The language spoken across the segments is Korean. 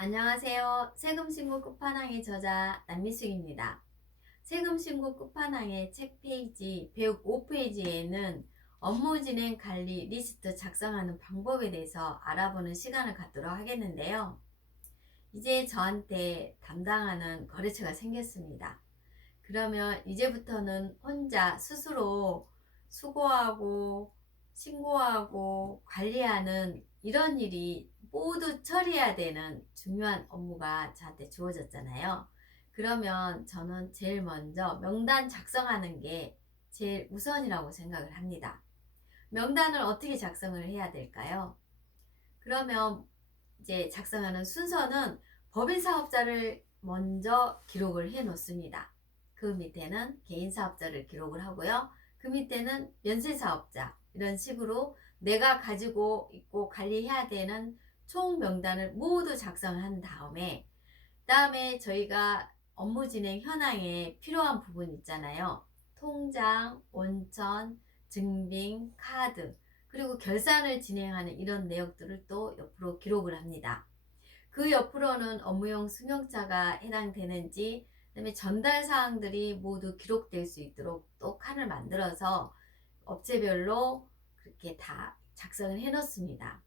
안녕하세요. 세금신고 끝판왕의 저자 남미숙입니다. 세금신고 끝판왕의 책 페이지 105페이지에는 업무 진행 관리 리스트 작성하는 방법에 대해서 알아보는 시간을 갖도록 하겠는데요. 이제 저한테 담당하는 거래처가 생겼습니다. 그러면 이제부터는 혼자 스스로 수고하고 신고하고 관리하는 이런 일이 모두 처리해야 되는 중요한 업무가 저한테 주어졌잖아요. 그러면 저는 제일 먼저 명단 작성하는 게 제일 우선이라고 생각을 합니다. 명단을 어떻게 작성을 해야 될까요? 그러면 이제 작성하는 순서는 법인 사업자를 먼저 기록을 해 놓습니다. 그 밑에는 개인 사업자를 기록을 하고요. 그 밑에는 면세 사업자, 이런 식으로 내가 가지고 있고 관리해야 되는 총 명단을 모두 작성한 다음에 저희가 업무 진행 현황에 필요한 부분 있잖아요. 통장, 원천, 증빙, 카드, 그리고 결산을 진행하는 이런 내역들을 또 옆으로 기록을 합니다. 그 옆으로는 업무용 승용차가 해당되는지, 그다음에 전달 사항들이 모두 기록될 수 있도록 또 칸을 만들어서 업체별로 그렇게 다 작성을 해 놓습니다.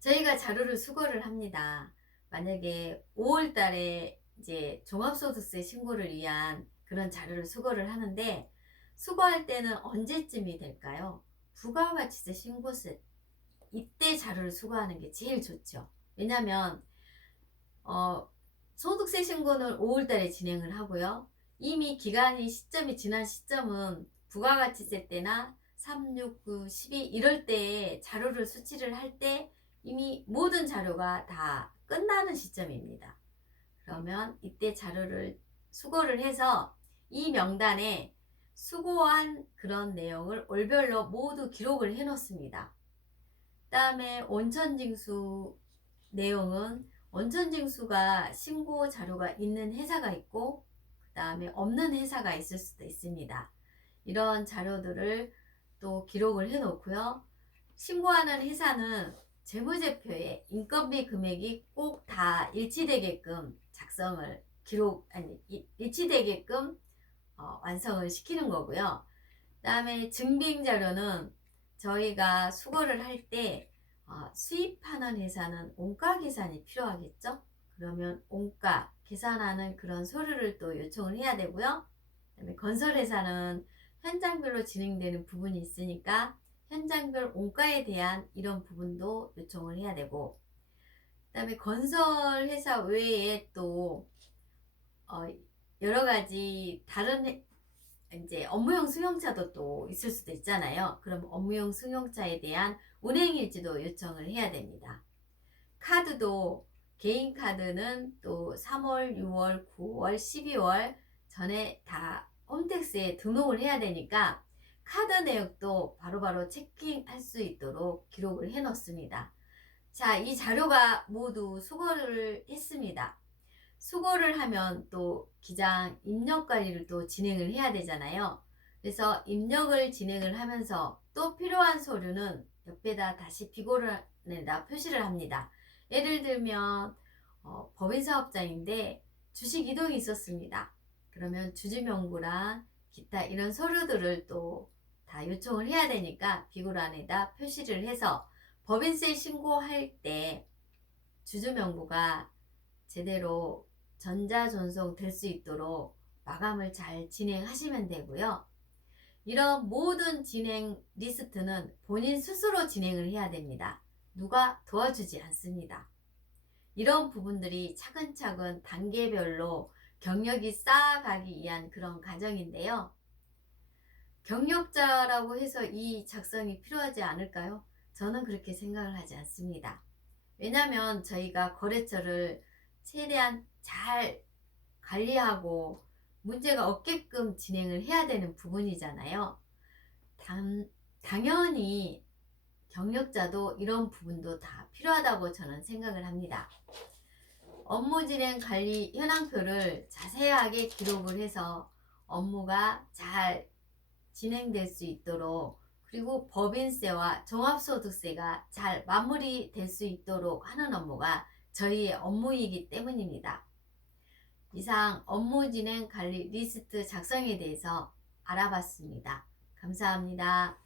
저희가 자료를 수거를 합니다. 만약에 5월 달에 이제 종합소득세 신고를 위한 그런 자료를 수거를 하는데, 수거할 때는 언제쯤이 될까요? 부가가치세 신고세, 이때 자료를 수거하는 게 제일 좋죠. 왜냐면 소득세 신고는 5월 달에 진행을 하고요. 이미 시점이 지난 시점은 부가가치세 때나 3, 6, 9, 12 이럴 때에 자료를 수치를 할 때 이미 모든 자료가 다 끝나는 시점입니다. 그러면 이때 자료를 수거를 해서 이 명단에 수고한 그런 내용을 월별로 모두 기록을 해 놓습니다. 그 다음에 원천징수 내용은, 원천징수가 신고 자료가 있는 회사가 있고 그 다음에 없는 회사가 있을 수도 있습니다. 이런 자료들을 또 기록을 해 놓고요. 신고하는 회사는 재무제표에 인건비 금액이 꼭 다 일치되게끔 일치되게끔 완성을 시키는 거고요. 그 다음에 증빙 자료는 저희가 수거를 할 때 수입하는 회사는 원가 계산이 필요하겠죠? 그러면 원가 계산하는 그런 서류를 또 요청을 해야 되고요. 그다음에 건설회사는 현장별로 진행되는 부분이 있으니까 현장별 원가에 대한 이런 부분도 요청을 해야 되고, 그다음에 건설회사 외에 또 여러 가지 다른 이제 업무용 승용차도 또 있을 수도 있잖아요. 그럼 업무용 승용차에 대한 운행일지도 요청을 해야 됩니다. 카드도, 개인 카드는 또 3월, 6월, 9월, 12월 전에 다 홈택스에 등록을 해야 되니까 카드 내역도 바로바로 체킹할 수 있도록 기록을 해 놓습니다. 자, 이 자료가 모두 수거를 했습니다. 수거를 하면 또 기장 입력 관리를 또 진행을 해야 되잖아요. 그래서 입력을 진행을 하면서 또 필요한 서류는 옆에다 다시 비고란에다 표시를 합니다. 예를 들면 법인사업자인데 주식 이동이 있었습니다. 그러면 주주명부랑 기타 이런 서류들을 또 다 요청을 해야 되니까 비고란에다 표시를 해서 법인세 신고할 때 주주명부가 제대로 전자전송 될 수 있도록 마감을 잘 진행하시면 되고요. 이런 모든 진행 리스트는 본인 스스로 진행을 해야 됩니다. 누가 도와주지 않습니다. 이런 부분들이 차근차근 단계별로 경력이 쌓아가기 위한 그런 과정인데요. 경력자라고 해서 이 작성이 필요하지 않을까요? 저는 그렇게 생각을 하지 않습니다. 왜냐하면 저희가 거래처를 최대한 잘 관리하고 문제가 없게끔 진행을 해야 되는 부분이잖아요. 당연히 경력자도 이런 부분도 다 필요하다고 저는 생각을 합니다. 업무 진행 관리 현황표를 자세하게 기록을 해서 업무가 잘 진행될 수 있도록, 그리고 법인세와 종합소득세가 잘 마무리될 수 있도록 하는 업무가 저희의 업무이기 때문입니다. 이상 업무 진행 관리 리스트 작성에 대해서 알아봤습니다. 감사합니다.